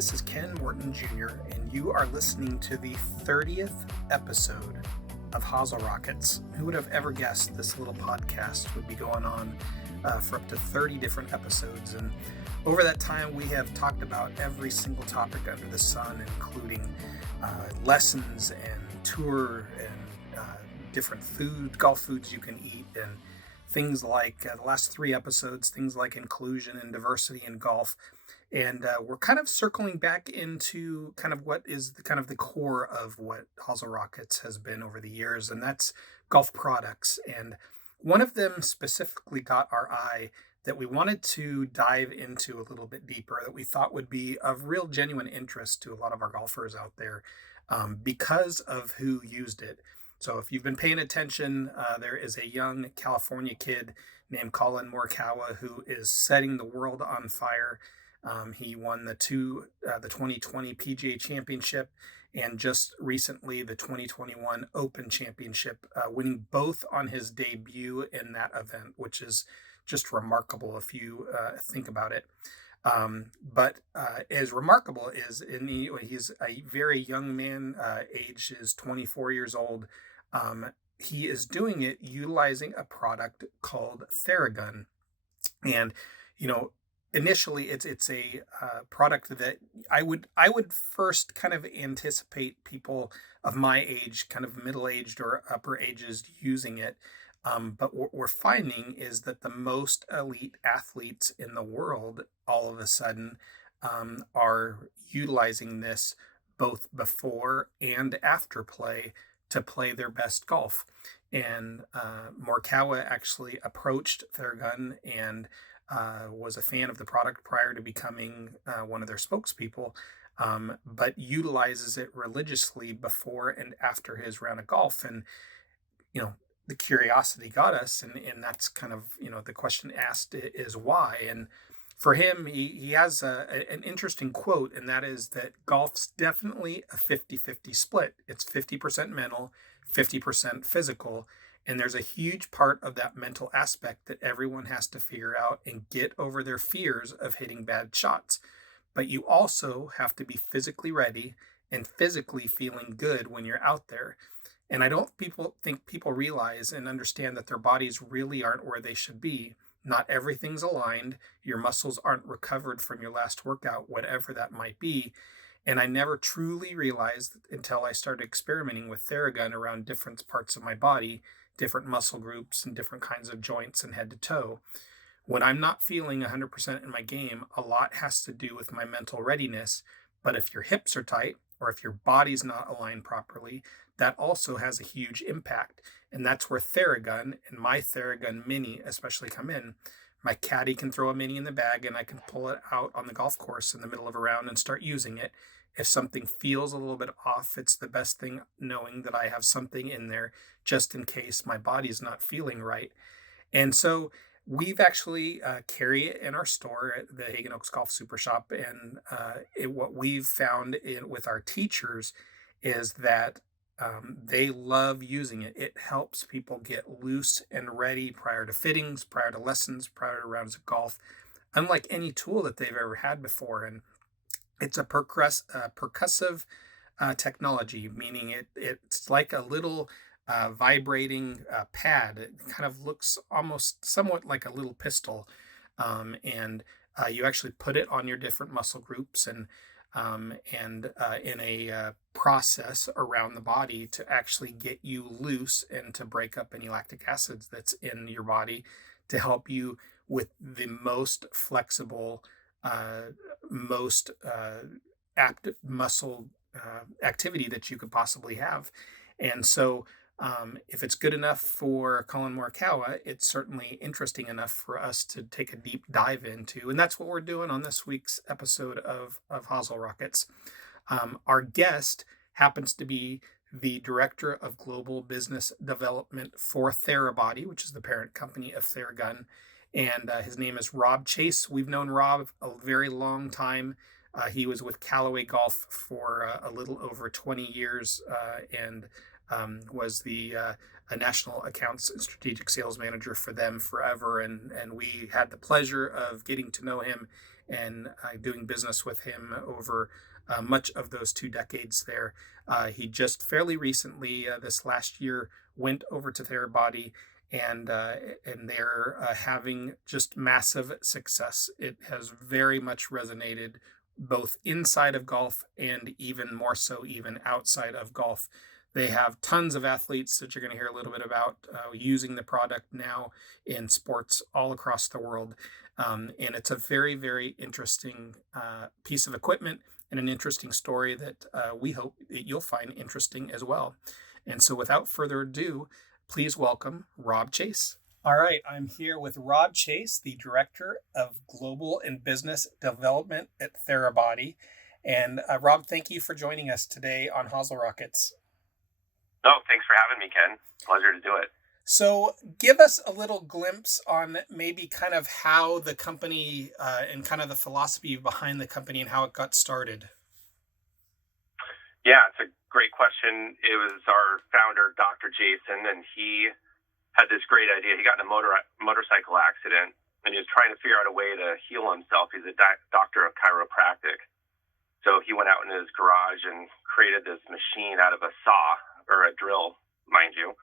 this is Ken Morton Jr., and you are listening to the 30th episode of Hosel Rockets. Who would have ever guessed this little podcast would be going on for up to 30 different episodes? And over that time, we have talked about every single topic under the sun, including lessons and tour and different golf foods you can eat, and things like the last 3 episodes, things like inclusion and diversity in golf. And we're kind of circling back into kind of what is the core of what Hosel Rockets has been over the years, and that's golf products. And one of them specifically got our eye that we wanted to dive into a little bit deeper, that we thought would be of real genuine interest to a lot of our golfers out there because of who used it. So if you've been paying attention, there is a young California kid named Collin Morikawa who is setting the world on fire. He won the 2020 PGA Championship and just recently the 2021 Open Championship, winning both on his debut in that event, which is just remarkable if you think about it. But as remarkable is, he's a very young man, age is 24 years old. He is doing it utilizing a product called Theragun. And, initially it's a product that I would first kind of anticipate people of my age, kind of middle-aged or upper ages, using it. But what we're finding is that the most elite athletes in the world all of a sudden are utilizing this both before and after play to play their best golf. And Morikawa actually approached Theragun and was a fan of the product prior to becoming one of their spokespeople, but utilizes it religiously before and after his round of golf. And, the curiosity got us, and that's kind of, the question asked is why. And for him, he has an interesting quote, and that is that golf's definitely a 50-50 split. It's 50% mental, 50% physical. And there's a huge part of that mental aspect that everyone has to figure out and get over their fears of hitting bad shots. But you also have to be physically ready and physically feeling good when you're out there. And I don't think people realize and understand that their bodies really aren't where they should be. Not everything's aligned. Your muscles aren't recovered from your last workout, whatever that might be. And I never truly realized until I started experimenting with Theragun around different parts of my body, different muscle groups and different kinds of joints and head to toe. When I'm not feeling 100% in my game, a lot has to do with my mental readiness. But if your hips are tight or if your body's not aligned properly, that also has a huge impact. And that's where Theragun and my Theragun Mini especially come in. My caddy can throw a mini in the bag and I can pull it out on the golf course in the middle of a round and start using it. If something feels a little bit off, it's the best thing knowing that I have something in there just in case my body's not feeling right. And so we've actually carry it in our store at the Hagen Oaks Golf Super Shop. And what we've found with our teachers is that they love using it. It helps people get loose and ready prior to fittings, prior to lessons, prior to rounds of golf, unlike any tool that they've ever had before. And it's a percussive technology, meaning it's like a little vibrating pad. It kind of looks almost somewhat like a little pistol. And you actually put it on your different muscle groups and in a process around the body to actually get you loose and to break up any lactic acids that's in your body to help you with the most flexible, most apt muscle activity that you could possibly have. And so if it's good enough for Collin Morikawa, it's certainly interesting enough for us to take a deep dive into. And that's what we're doing on this week's episode of Hosel Rockets. Our guest happens to be the Director of Global Business Development for Therabody, which is the parent company of Theragun. And his name is Rob Chase. We've known Rob a very long time. He was with Callaway Golf for a little over 20 years and was the a national accounts and strategic sales manager for them forever. And we had the pleasure of getting to know him and doing business with him over much of those 2 decades there. He just fairly recently, this last year, went over to Therabody, and they're having just massive success. It has very much resonated both inside of golf and even more so even outside of golf. They have tons of athletes that you're going to hear a little bit about using the product now in sports all across the world. And it's a very, very interesting piece of equipment and an interesting story that we hope that you'll find interesting as well. And so without further ado, please welcome Rob Chase. All right, I'm here with Rob Chase, the Director of Global and Business Development at Therabody. And Rob, thank you for joining us today on Hosel Rockets. Oh, thanks for having me, Ken. Pleasure to do it. So give us a little glimpse on maybe kind of how the company and kind of the philosophy behind the company and how it got started. Yeah, it's a great question. It was our founder, Dr. Jason, and he had this great idea. He got in a motorcycle accident, and he was trying to figure out a way to heal himself. He's a doctor of chiropractic. So he went out in his garage and created this machine out of a saw, or a drill, mind you.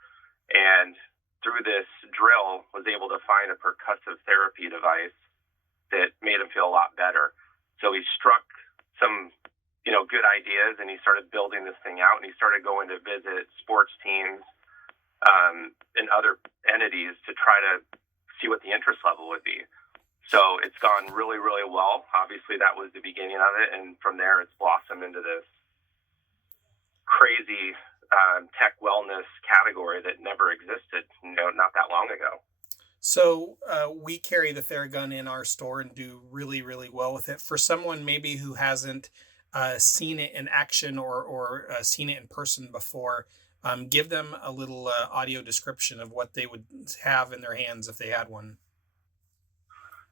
And through this drill, was able to find a percussive therapy device that made him feel a lot better. So he struck some good ideas, and he started building this thing out, and he started going to visit sports teams and other entities to try to see what the interest level would be. So it's gone really, really well. Obviously, that was the beginning of it, and from there, it's blossomed into this crazy tech wellness category that never existed, not that long ago. So we carry the Theragun in our store and do really, really well with it. For someone maybe who hasn't seen it in action or seen it in person before, give them a little audio description of what they would have in their hands if they had one.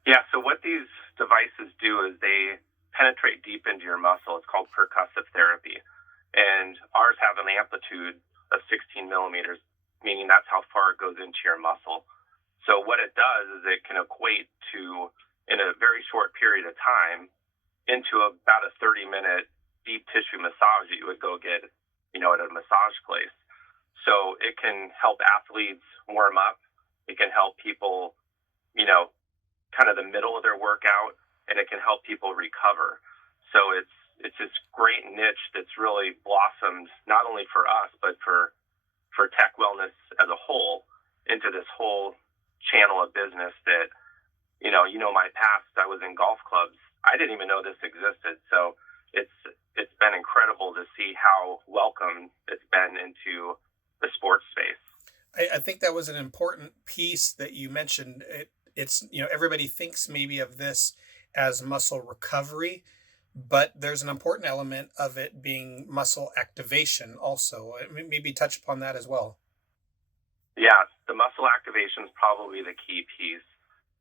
Yeah, so what these devices do is they penetrate deep into your muscle. It's called percussive therapy. And ours have an amplitude of 16 millimeters, meaning that's how far it goes into your muscle. So what it does is it can equate to, in a very short period of time, into about a 30-minute deep tissue massage that you would go get, at a massage place. So it can help athletes warm up. It can help people, kind of the middle of their workout, and it can help people recover. So it's this great niche that's really blossomed not only for us, but for tech wellness as a whole, into this whole channel of business that, my past, I was in golf clubs. I didn't even know this existed. So it's been incredible to see how welcome it's been into the sports space. I think that was an important piece that you mentioned. It's, everybody thinks maybe of this as muscle recovery, but there's an important element of it being muscle activation also. Maybe touch upon that as well. Yeah, the muscle activation is probably the key piece.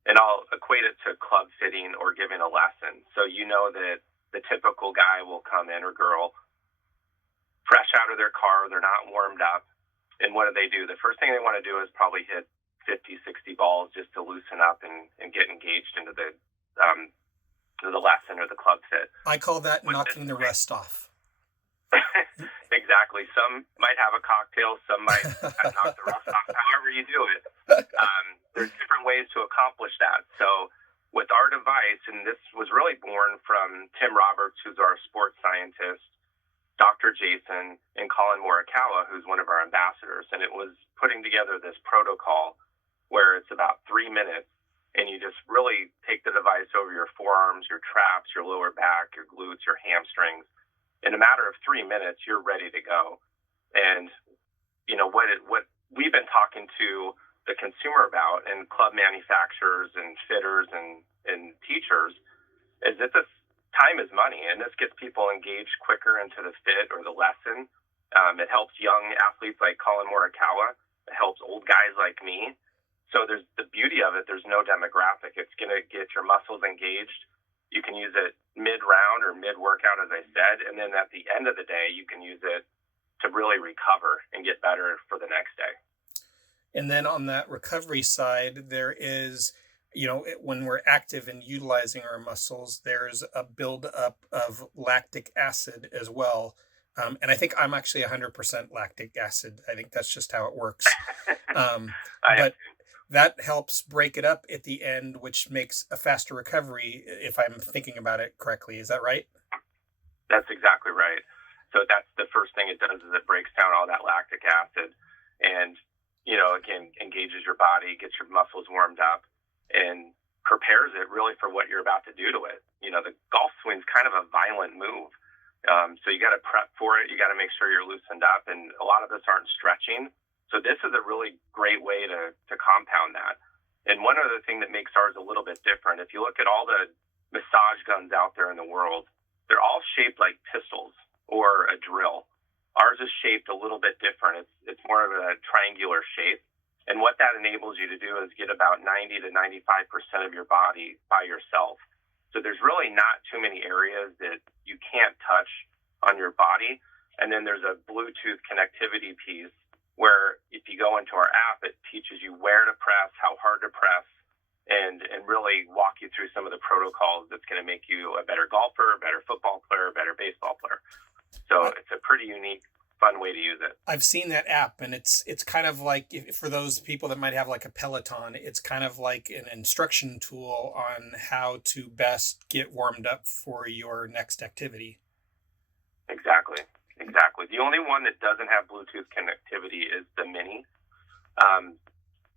And I'll equate it to club fitting or giving a lesson. So that the typical guy will come in, or girl, fresh out of their car, they're not warmed up. And what do? The first thing they want to do is probably hit 50, 60 balls just to loosen up and get engaged into the lesson or the club fit. I call that knocking the rust off. Exactly. Some might have a cocktail, some might knock the rust off, however you do it. There's different ways to accomplish that. So with our device, and this was really born from Tim Roberts, who's our sports scientist, Dr. Jason, and Colin Morikawa, who's one of our ambassadors. And it was putting together this protocol where it's about 3 minutes, and you just really take the device over your forearms, your traps, your lower back, your glutes, your hamstrings. In a matter of 3 minutes, you're ready to go. And, what we've been talking to the consumer about, and club manufacturers and fitters and teachers, is that this time is money, and this gets people engaged quicker into the fit or the lesson. It helps young athletes like Colin Morikawa. It helps old guys like me. So there's the beauty of it. There's no demographic. It's going to get your muscles engaged. You can use it mid-round or mid-workout, as I said, and then at the end of the day, you can use it to really recover and get better for the next day. And then on that recovery side, there is, when we're active and utilizing our muscles, there's a buildup of lactic acid as well. And I think I'm actually 100% lactic acid. I think that's just how it works. I But that helps break it up at the end, which makes a faster recovery, if I'm thinking about it correctly. Is that right? That's exactly right. So that's the first thing it does is it breaks down all that lactic acid and, again, engages your body, gets your muscles warmed up, and prepares it really for what you're about to do to it. The golf swing's kind of a violent move. So you got to prep for it. You got to make sure you're loosened up. And a lot of us aren't stretching. So this is a really great way to compound that. And one other thing that makes ours a little bit different, if you look at all the massage guns out there in the world, they're all shaped like pistols or a drill. Ours is shaped a little bit different. It's more of a triangular shape. And what that enables you to do is get about 90 to 95% of your body by yourself. So there's really not too many areas that you can't touch on your body. And then there's a Bluetooth connectivity piece where if you go into our app, it teaches you where to press, how hard to press, and really walk you through some of the protocols that's going to make you a better golfer, a better football player, a better baseball player. So it's a pretty unique, fun way to use it. I've seen that app, and it's kind of like, for those people that might have like a Peloton, it's kind of like an instruction tool on how to best get warmed up for your next activity. Exactly. The only one that doesn't have Bluetooth connectivity is the Mini.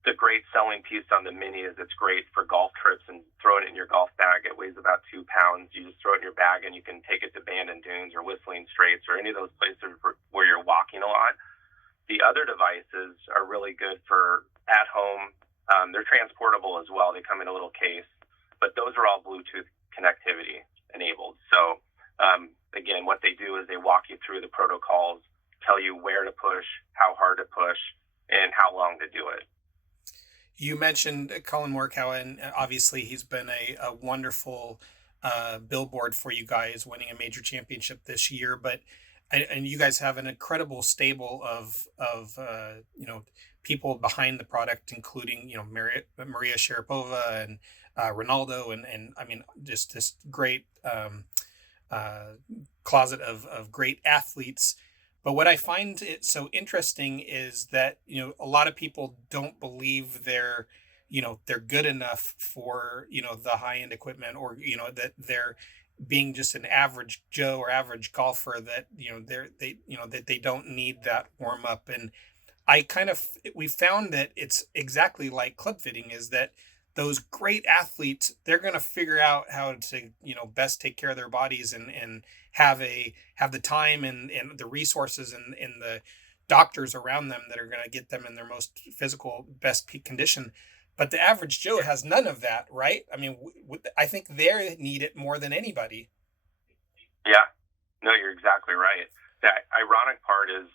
The great selling piece on the Mini is it's great for golf trips and throwing it in your golf bag. It weighs about 2 pounds. You just throw it in your bag and you can take it to Bandon Dunes or Whistling Straits or any of those places where you're walking a lot. The other devices are really good for at home. They're transportable as well. They come in a little case, but those are all Bluetooth connectivity enabled. So again, what they do is they walk you through the protocols, tell you where to push, how hard to push, and how long to do it. You mentioned Colin Morikawa, and obviously he's been a wonderful billboard for you guys, winning a major championship this year. But and you guys have an incredible stable of people behind the product, including Maria Sharapova and Ronaldo, and I mean just this great closet of great athletes. But what I find it so interesting is that, a lot of people don't believe they're good enough for, the high end equipment, or, that they're being just an average Joe or average golfer, that, that they don't need that warm up. And we found that it's exactly like club fitting, is that those great athletes, they're going to figure out how to, best take care of their bodies and have the time and the resources and the doctors around them that are going to get them in their most physical, best peak condition. But the average Joe has none of that, right? I mean, I think they need it more than anybody. Yeah, no, you're exactly right. The ironic part is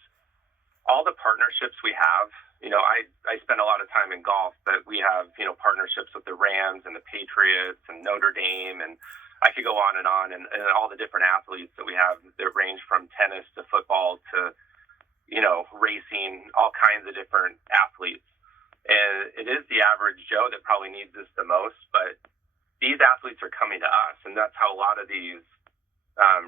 all the partnerships we have. I spend a lot of time in golf, but we have, partnerships with the Rams and the Patriots and Notre Dame, and I could go on and all the different athletes that we have that range from tennis to football to, racing, all kinds of different athletes. And it is the average Joe that probably needs this the most, but these athletes are coming to us, and that's how a lot of these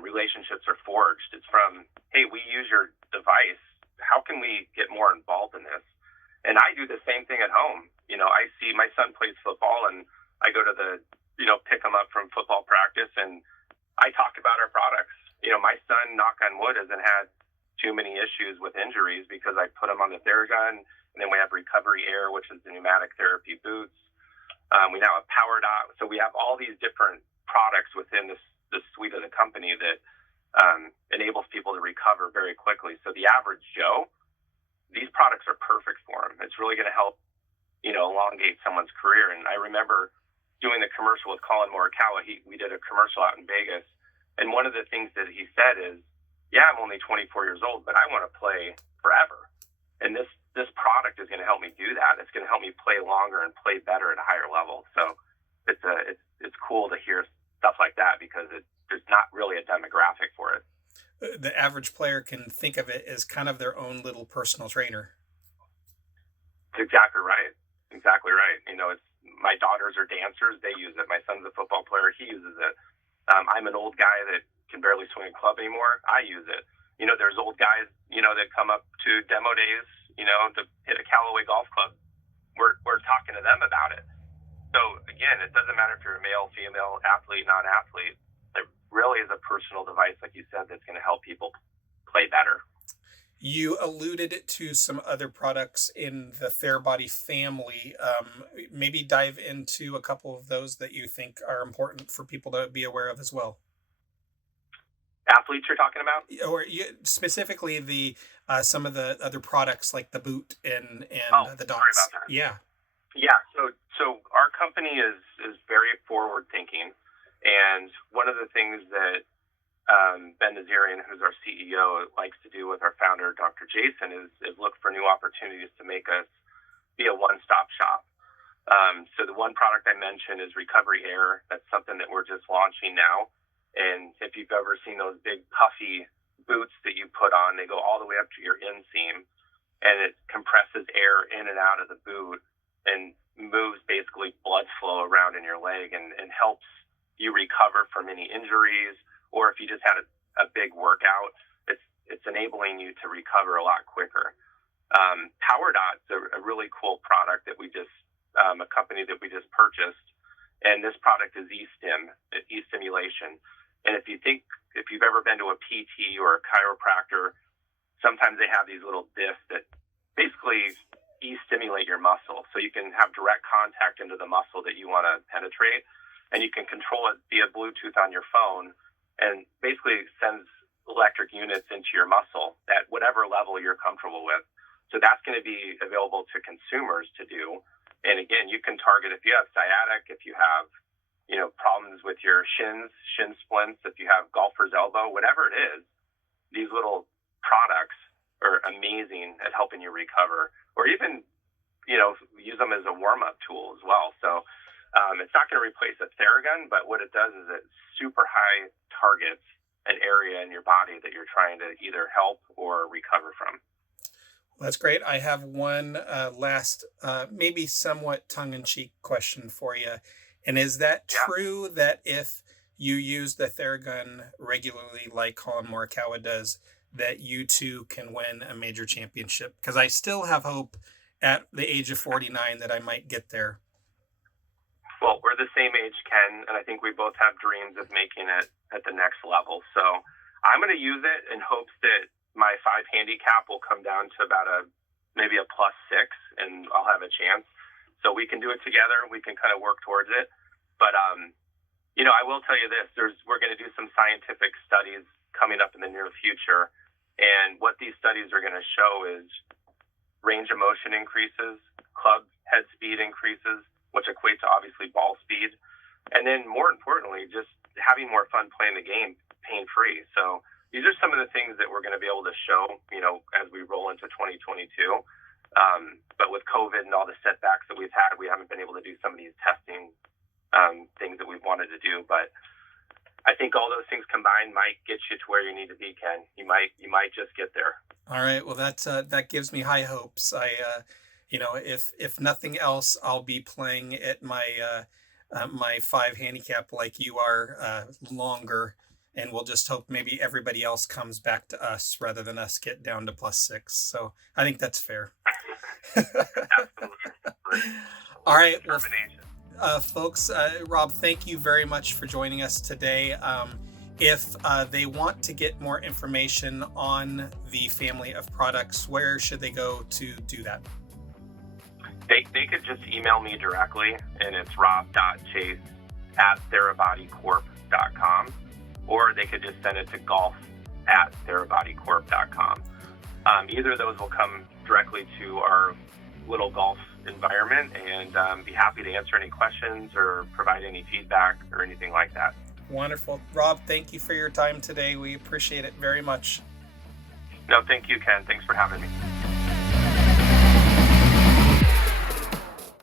relationships are forged. It's from, hey, we use your device. How can we get more involved in this? And I do the same thing at home. I see my son plays football, and I go to pick him up from football practice, and I talk about our products. My son, knock on wood, hasn't had too many issues with injuries because I put him on the Theragun, and then we have Recovery Air, which is the pneumatic therapy boots. We now have Power Dot. So we have all these different products within this suite of the company that enables people to recover very quickly. So the average Joe, these products are perfect for him. It's really going to help, elongate someone's career. And I remember doing the commercial with Colin Morikawa. We did a commercial out in Vegas. And one of the things that he said is, yeah, I'm only 24 years old, but I want to play forever. And this product is going to help me do that. It's going to help me play longer and play better at a higher level. So it's cool to hear stuff like that, because there's not really a demographic for it. The average player can think of it as kind of their own little personal trainer. It's exactly right. Exactly right. It's my daughters are dancers. They use it. My son's a football player. He uses it. I'm an old guy that can barely swing a club anymore. I use it. There's old guys, that come up to demo days, to hit a Callaway golf club. We're talking to them about it. So again, it doesn't matter if you're a male, female, athlete, non-athlete. It really is a personal device, like you said, that's going to help people play better. You alluded to some other products in the Therabody family. Maybe dive into a couple of those that you think are important for people to be aware of as well. Athletes you're talking about? Or specifically the some of the other products like the boot and the dots. Sorry about that. Yeah. Yeah. So our company is very forward thinking, and one of the things that Ben Nazarian, who's our CEO, likes to do with our founder, Dr. Jason, is look for new opportunities to make us be a one-stop shop. So the one product I mentioned is Recovery Air. That's something that we're just launching now. And if you've ever seen those big puffy boots that you put on, they go all the way up to your inseam, and it compresses air in and out of the boot and moves basically blood flow around in your leg and helps you recover from any injuries, or if you just had a big workout, it's enabling you to recover a lot quicker. PowerDot's a really cool product that we just, a company that we just purchased, and this product is e-stimulation. And if you've ever been to a PT or a chiropractor, sometimes they have these little discs that basically stimulate your muscle, so you can have direct contact into the muscle that you want to penetrate, and you can control it via Bluetooth on your phone, and basically sends electric units into your muscle at whatever level you're comfortable with. So that's going to be available to consumers to do. And again, you can target if you have sciatic, if you have problems with your shin splints, if you have golfer's elbow, whatever it is, these little products are amazing at helping you recover, or even, use them as a warm-up tool as well. So it's not going to replace a Theragun, but what it does is it super high targets an area in your body that you're trying to either help or recover from. Well, that's great. I have one last, maybe somewhat tongue-in-cheek question for you. And is that true that if you use the Theragun regularly, like Colin Morikawa does, that you too can win a major championship? Because I still have hope at the age of 49 that I might get there. Well, we're the same age, Ken, and I think we both have dreams of making it at the next level. So I'm going to use it in hopes that my 5 handicap will come down to about maybe a +6, and I'll have a chance. So we can do it together. We can kind of work towards it. But, I will tell you this. We're going to do some scientific studies coming up in the near future. And what these studies are going to show is range of motion increases, club head speed increases, which equates to obviously ball speed. And then more importantly, just having more fun playing the game pain-free. So these are some of the things that we're going to be able to show, as we roll into 2022. But with COVID and all the setbacks that we've had, we haven't been able to do some of these testing things that we've wanted to do. But I think all those things combined might get you to where you need to be, Ken. You might just get there. All right. Well, that gives me high hopes. If nothing else, I'll be playing at my 5 handicap like you are longer. And we'll just hope maybe everybody else comes back to us rather than us get down to +6. So I think that's fair. All right. Well, folks, Rob, thank you very much for joining us today. If they want to get more information on the family of products, where should they go to do that? They could just email me directly, and it's rob.chase@therabodycorp.com. Or they could just send it to golf@therabodycorp.com. Either of those will come directly to our little golf environment, and be happy to answer any questions or provide any feedback or anything like that. Wonderful. Rob, thank you for your time today. We appreciate it very much. No, thank you, Ken. Thanks for having me.